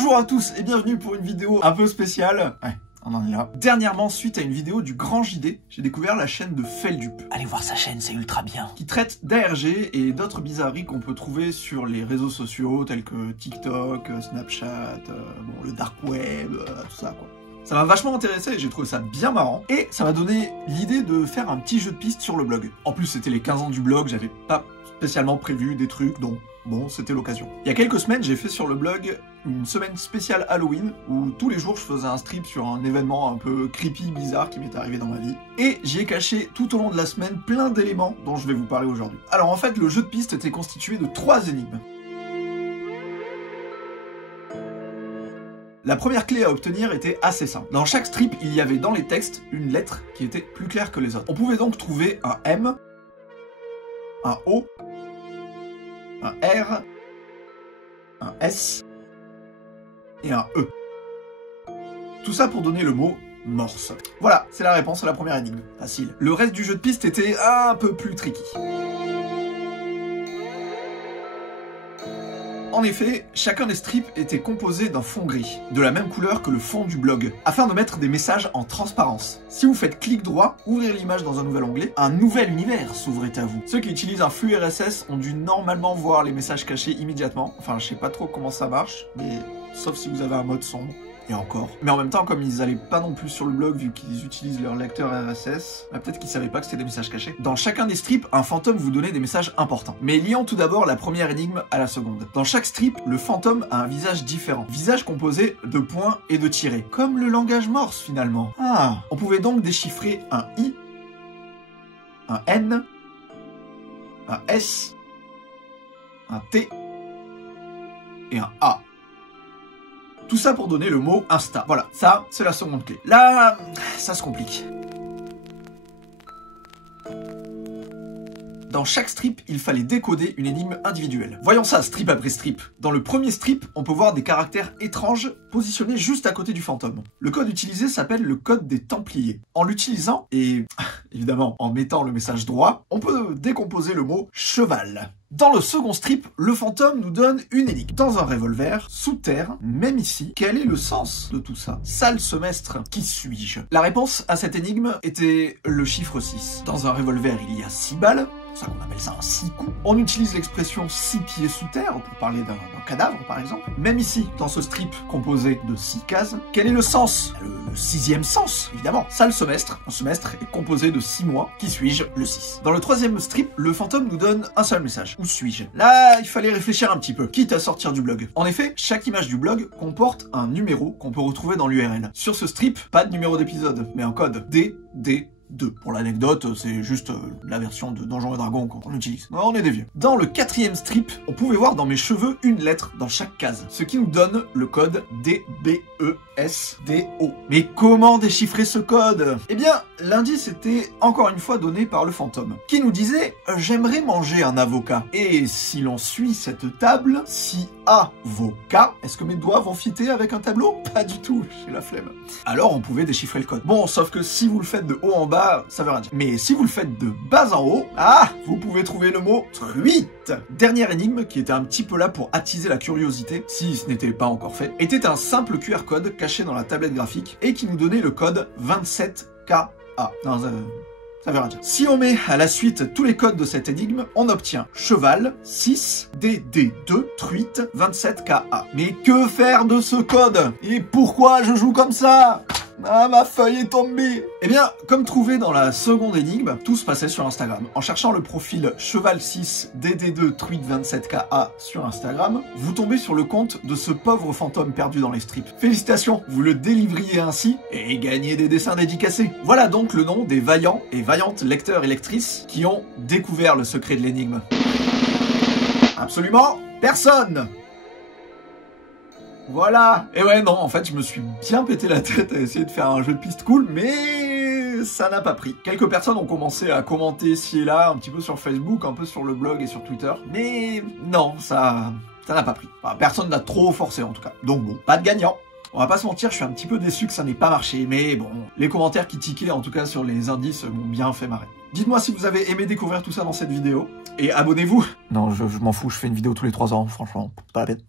Bonjour à tous et bienvenue pour une vidéo un peu spéciale. Ouais, on en est là. Dernièrement, suite à une vidéo du Grand JD, j'ai découvert la chaîne de Feldup. Allez voir sa chaîne, c'est ultra bien. Qui traite d'ARG et d'autres bizarreries qu'on peut trouver sur les réseaux sociaux tels que TikTok, Snapchat, le dark web, tout ça quoi. Ça m'a vachement intéressé et j'ai trouvé ça bien marrant. Et ça m'a donné l'idée de faire un petit jeu de piste sur le blog. En plus, c'était les 15 ans du blog, j'avais pas spécialement prévu des trucs, donc bon, c'était l'occasion. Il y a quelques semaines, j'ai fait sur le blog une semaine spéciale Halloween, où tous les jours je faisais un strip sur un événement un peu creepy, bizarre qui m'est arrivé dans ma vie. Et j'y ai caché tout au long de la semaine plein d'éléments dont je vais vous parler aujourd'hui. Alors en fait, le jeu de piste était constitué de 3 énigmes. La première clé à obtenir était assez simple. Dans chaque strip, il y avait dans les textes une lettre qui était plus claire que les autres. On pouvait donc trouver un M, un O, un R, un S et un E. Tout ça pour donner le mot morse. Voilà, c'est la réponse à la première énigme. Facile. Le reste du jeu de piste était un peu plus tricky. En effet, chacun des strips était composé d'un fond gris, de la même couleur que le fond du blog, afin de mettre des messages en transparence. Si vous faites clic droit, ouvrir l'image dans un nouvel onglet, un nouvel univers s'ouvrait à vous. Ceux qui utilisent un flux RSS ont dû normalement voir les messages cachés immédiatement. Enfin, je sais pas trop comment ça marche, mais sauf si vous avez un mode sombre. Et encore. Mais en même temps, comme ils allaient pas non plus sur le blog vu qu'ils utilisent leur lecteur RSS, peut-être qu'ils savaient pas que c'était des messages cachés. Dans chacun des strips, un fantôme vous donnait des messages importants. Mais lions tout d'abord la première énigme à la seconde. Dans chaque strip, le fantôme a un visage différent. Visage composé de points et de tirets. Comme le langage morse finalement. Ah. On pouvait donc déchiffrer un I, un N, un S, un T et un A. Tout ça pour donner le mot Insta. Voilà, ça, c'est la seconde clé. Là, ça se complique. Dans chaque strip, il fallait décoder une énigme individuelle. Voyons ça, strip après strip. Dans le premier strip, on peut voir des caractères étranges positionnés juste à côté du fantôme. Le code utilisé s'appelle le code des Templiers. En l'utilisant, et évidemment en mettant le message droit, on peut décomposer le mot cheval. Dans le second strip, le fantôme nous donne une énigme. Dans un revolver, sous terre, même ici, quel est le sens de tout ça? Sale semestre, qui suis-je? La réponse à cette énigme était le chiffre 6. Dans un revolver, il y a 6 balles, c'est ça qu'on appelle ça un 6 coups. On utilise l'expression 6 pieds sous terre pour parler d'un cadavre, par exemple. Même ici, dans ce strip composé de 6 cases, quel est le sens? Le 6e sens, évidemment. Sale semestre, un semestre est composé de 6 mois, qui suis-je? Le 6. Dans le troisième strip, le fantôme nous donne un seul message. Où suis-je? Là, il fallait réfléchir un petit peu, quitte à sortir du blog. En effet, chaque image du blog comporte un numéro qu'on peut retrouver dans l'URL. Sur ce strip, pas de numéro d'épisode, mais un code DD2. Pour l'anecdote, c'est juste la version de Donjons et Dragons qu'on utilise. On est des vieux. Dans le quatrième strip, on pouvait voir dans mes cheveux une lettre dans chaque case, ce qui nous donne le code DBESDO. Mais comment déchiffrer ce code? Eh bien, l'indice était encore une fois donné par le fantôme, qui nous disait « J'aimerais manger un avocat ». Et si l'on suit cette table, si avocat, est-ce que mes doigts vont fitter avec un tableau? Pas du tout, j'ai la flemme. Alors on pouvait déchiffrer le code. Bon, sauf que si vous le faites de haut en bas, ça veut rien dire. Mais si vous le faites de bas en haut, vous pouvez trouver le mot truite. Dernière énigme, qui était un petit peu là pour attiser la curiosité, si ce n'était pas encore fait, était un simple QR code caché dans la tablette graphique et qui nous donnait le code 27KA. Non, ça veut rien dire. Si on met à la suite tous les codes de cette énigme, on obtient cheval, 6, DD2, truite, 27KA. Mais que faire de ce code? Et pourquoi je joue comme ça? Ah, ma feuille est tombée! Eh bien, comme trouvé dans la seconde énigme, tout se passait sur Instagram. En cherchant le profil cheval6 DD2 truite 27KA sur Instagram, vous tombez sur le compte de ce pauvre fantôme perdu dans les strips. Félicitations, vous le délivriez ainsi et gagnez des dessins dédicacés. Voilà donc le nom des vaillants et vaillantes lecteurs et lectrices qui ont découvert le secret de l'énigme. Absolument personne! Voilà. Et ouais, non, en fait, je me suis bien pété la tête à essayer de faire un jeu de piste cool, mais ça n'a pas pris. Quelques personnes ont commencé à commenter ici et là, un petit peu sur Facebook, un peu sur le blog et sur Twitter, mais non, ça n'a pas pris. Enfin, personne n'a trop forcé en tout cas. Donc bon, pas de gagnant. On va pas se mentir, je suis un petit peu déçu que ça n'ait pas marché, mais bon, les commentaires qui tiquaient, en tout cas sur les indices, m'ont bien fait marrer. Dites-moi si vous avez aimé découvrir tout ça dans cette vidéo, et abonnez-vous. Non, je m'en fous, je fais une vidéo tous les 3 ans, franchement, pas la peine.